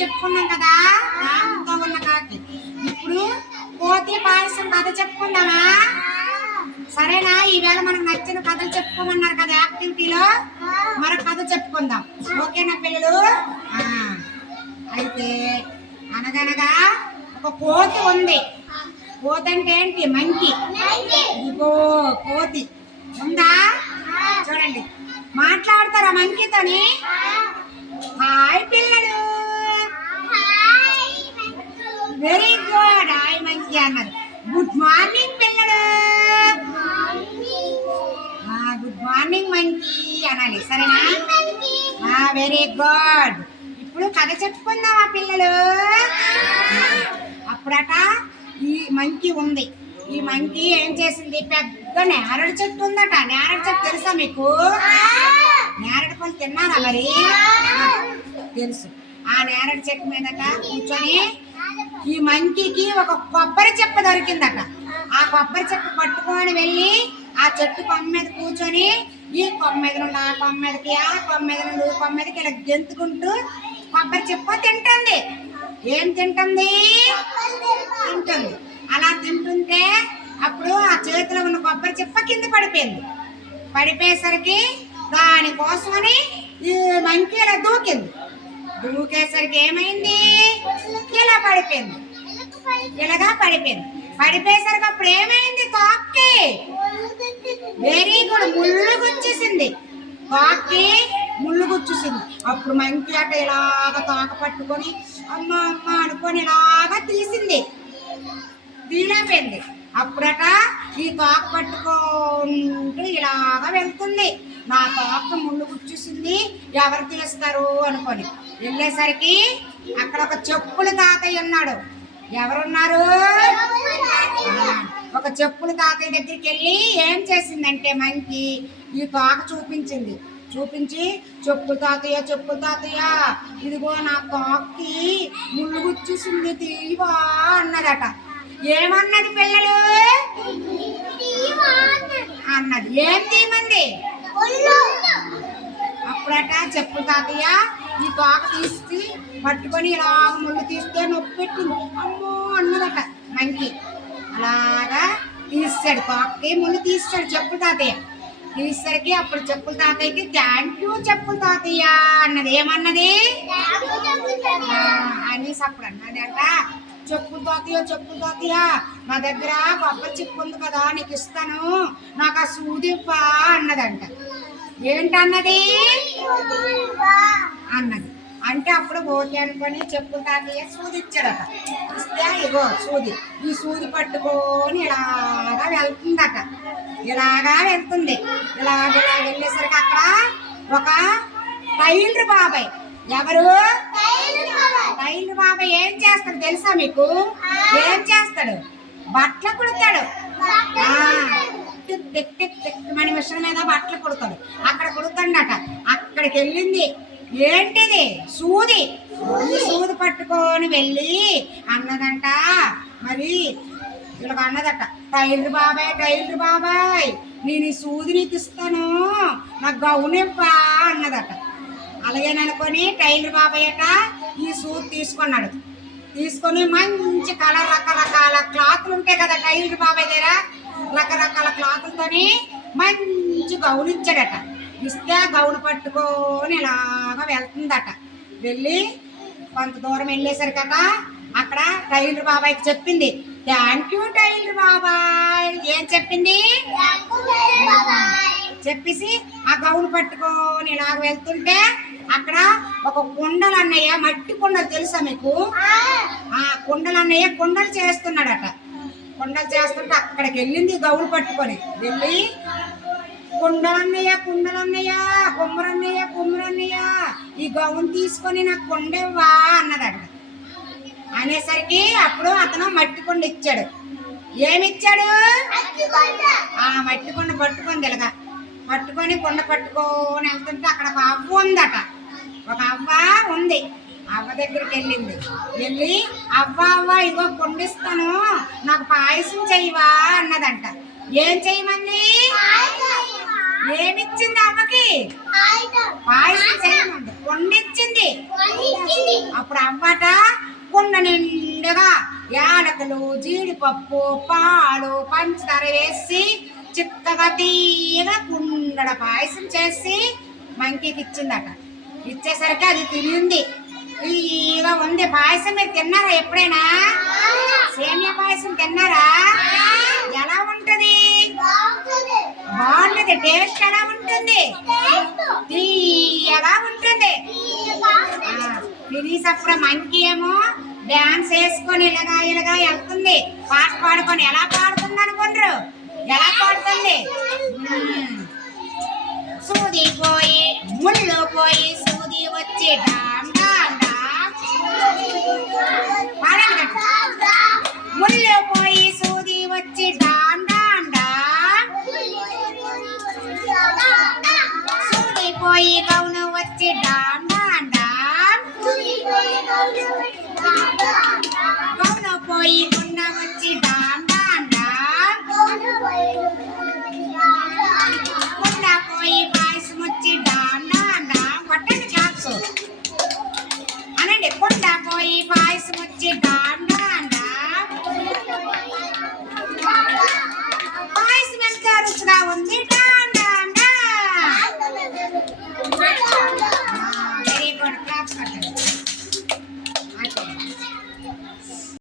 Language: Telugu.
చెప్పుకున్నాం కదా, దాంతో ఉన్న కాకి. ఇప్పుడు కోతి పాయసం కథ చెప్పుకుందామా? సరేనా? ఈవేళ మనకు నచ్చిన కథలు చెప్పుకోమన్నారు కదా యాక్టివిటీలో, మరొక కథ చెప్పుకుందాం. ఓకేనా పిల్లలు? అయితే అనగనగా ఒక కోతి ఉంది. కోతి అంటే ఏంటి? మంకీ. ఇదిగో కోతి ఉందా? చూడండి, మాట్లాడతారా మంకీతోని? హాయ్ పిల్లలు, వెరీ గుడ్. హాయ్ మంకీ అన్నారు. గుడ్ మార్నింగ్ పిల్లలు, గుడ్ మార్నింగ్ మంకీ అనాలి. సరేనా? Very good. ఇప్పుడు కథ చెప్పుకుందామా పిల్లలు? అప్పుడట ఈ మంకీ ఉంది. ఈ మంకీ ఏం చేసింది? పెద్ద నేరేడు చెట్టు ఉందట. నేరేడు చెట్టు తెలుసా మీకు? నేరేడు పళ్ళు తిన్నారా మరి? తెలుసు. ఆ నేరేడు చెట్టు మీదట కూర్చొని ఈ మంకీకి ఒక కొబ్బరి చెప్ప దొరికిందట. ఆ కొబ్బరి చెప్ప పట్టుకొని వెళ్ళి ఆ చెట్టు కొమ్మ మీద కూర్చొని ఈ కొమ్మ మీద నుండి ఆ కొమ్మ మీదకి, ఆ కొమ్మ మీద నుండి ఈ కొమ్మ మీదకి ఇలా గెంతుకుంటూ కొబ్బరి చెప్ప తింటుంది. ఏం తింటుంది? తింటుంది. అలా తింటుంటే అప్పుడు ఆ చేతిలో ఉన్న కొబ్బరి చెప్ప కింద పడిపోయింది. పడిపోయేసరికి దానికోసమని ఈ మంకీ ఇలా దూకింది. దూకేసరికి ఏమైంది? ఇలా పడిపోయింది. ఇలాగా పడిపోయింది. పడిపోయేసరికి అప్పుడు ఏమైంది? తోక్కి వెరీ గుడ్, ముళ్ళు గుచ్చేసింది. తోక్కి ముళ్ళు గుచ్చేసింది. అప్పుడు మంకీ అట ఇలాగ తోక పట్టుకొని అమ్మ అమ్మ అనుకొని ఇలాగా తీసింది. తీలేపోయింది. అప్పుడట ఈ తోక పట్టుకుంటూ ఇలాగా వెళ్తుంది. నా తోక ముళ్ళు గుచ్చేసింది, ఎవరు తీస్తారు అనుకొని వెళ్ళేసరికి అక్కడ ఒక చెప్పుల తాతయ్య ఉన్నాడు. ఎవరున్నారు? ఒక చెప్పుల తాతయ్య దగ్గరికి వెళ్ళి ఏం చేసిందంటే మంకీ ఈ తోక చూపించింది. చూపించి చెప్పుల తాతయ్య, చెప్పుల తాతయ్య, ఇదిగో నా తోకకి ముళ్ళు గుచ్చేసింది, తీవా అన్నదట. ఏమన్నది పిల్లలు? అన్నది. ఏం తీయమంది? అప్పుడట చెప్పుల తాతయ్య ఈ తోక తీసి పట్టుకొని ఇలా ముళ్ళు తీస్తే నొప్పి పెట్టింది. అమ్మో అన్నదట మంకీ. అలాగా తీసాడు, తోకకి ముళ్ళు తీసాడు చెప్పుల తాతయ్య. తీసరికి అప్పుడు చెప్పుల తాతయ్యకి థ్యాంక్ యూ చెప్పుల తాతయ్య అన్నది. ఏమన్నది? అనేసి అప్పుడు అన్నదంట, చెప్పుల తాతయ్య, చెప్పుల తాతయ్య, నా దగ్గర కొబ్బరి చెప్పు ఉంది కదా, నీకు ఇస్తాను, నాకు ఆ సూది ఇవ్వా అన్నదంట. ఏంటన్నది? అన్నది. అంటే అప్పుడు ఓకే అనుకొని చెప్పుల తాతయ్య సూది ఇచ్చాడట. ఇస్తే ఇగో సూది, ఈ సూది పట్టుకొని ఇలాగా వెళ్తుందట. ఇలాగా వెళ్తుంది. ఇలాగ వెళ్ళేసరికి అక్కడ ఒక టైలర్ బాబాయ్. ఎవరు? టైలర్ బాబాయ్ ఏం చేస్తాడు తెలుసా మీకు? ఏం చేస్తాడు? బట్టలు కుడతాడు. మన మిషన్ మీద బట్టలు కుడతాడు. అక్కడ కుడతాడట. అక్కడికి వెళ్ళింది. ఏంటిది? సూది. ఈ సూది పట్టుకొని వెళ్ళి అన్నదంట. మరి ఇలాగ అన్నదట, టైలర్ బాబాయ్, టైలర్ బాబాయ్, నేను ఈ సూది నీకు ఇస్తాను, నాకు గౌను ఇవ్వా అన్నదట. అలాగేననుకొని టైలర్ బాబాయ్ అట ఈ సూది తీసుకున్నాడు. తీసుకొని మంచి కలర్, రకరకాల క్లాత్లు ఉంటాయి కదా టైలర్ బాబాయ్ దగ్గర, రకరకాల క్లాత్లతోని మంచి గౌను ఇచ్చాడట. ఇస్తే గౌను పట్టుకొని ఇలాగా వెళ్తుందట. వెళ్ళి కొంత దూరం వెళ్ళేసరికట అక్కడ టైలర్ బాబాయ్కి చెప్పింది, థ్యాంక్ యూ టైలర్ బాబాయ్. ఏం చెప్పింది? చెప్పేసి ఆ గౌను పట్టుకొని ఇలాగ వెళ్తుంటే అక్కడ ఒక కుండలు అన్నయ్య, మట్టి కుండలు తెలుసా మీకు? ఆ కుండలు అన్నయ్య కుండలు చేస్తున్నాడట. కుండలు చేస్తుంటే అక్కడికి వెళ్ళింది గౌను పట్టుకొని. వెళ్ళి కుండలన్నయ్య, కుండలన్నయ్య, కుమ్మరన్నయ్య, కుమ్మరన్నయ్య, ఈ గౌను తీసుకొని నాకు కుండవ్వా అన్నదట. అనేసరికి అప్పుడు అతను మట్టి కుండ ఇచ్చాడు. ఏమిచ్చాడు? ఆ మట్టి కుండ పట్టుకొని తెలుగా పట్టుకొని కుండ పట్టుకొని వెళ్తుంటే అక్కడ ఒక అవ్వ ఉందట. ఒక అవ్వ ఉంది. అవ్వ దగ్గరికి వెళ్ళింది. వెళ్ళి అవ్వ అవ్వ ఇగో కుండిస్తాను, నాకు పాయసం చెయ్యవా అన్నదంట. ఏం చెయ్యమంది? ఏమిచ్చింది అవ్వకి? పాయసం చేయమంది. కొండిచ్చింది. అప్పుడు అవ్వట కుండ నిండుగా యాలకులు జీడిపప్పు పాలు పంచదార వేసి చిక్కగా తీయగా కుండల పాయసం చేసి మంకీకి ఇచ్చిందట. ఇచ్చేసరికి అది తినింది. తీయగా ఉంది పాయసం. మీరు తిన్నారా ఎప్పుడైనా? సేమియా పాయసం తిన్నారా? ఎలా ఉంటది? బాగుంటది. టేస్ట్ ఎలా ఉంటుంది? తీయగా ఉంటుంది. తినేసప్పుడు మంకీ ఏమో డాన్స్ వేసుకొని ఇలాగా ఇలాగా వెళ్తుంది. పాట పాడుకొని. ఎలా పాడుతుంది అనుకుంటారు? ఎలా పాడుతుంది? సూది పోయి ముళ్ళు పోయి సూది వచ్చి డామ్ డామ్ డామ్. పాడండి. ముళ్ళు పోయి సూది వచ్చి డామ్ డామ్ డామ్. సూది పోయి గౌను వచ్చి డామ్ డామ్ డామ్. గౌను పోయి గున్న వచ్చి డామ్ డామ్ డామ్. గున్న పోయి పాయసం వచ్చి డామ్ డామ్ డామ్. కొట్టండి క్లాప్స్ అనండి. గున్న పోయి పాయసం వచ్చి డామ్ డామ్ డామ్. పాయసం ఎంత రుచిగా ఉంది.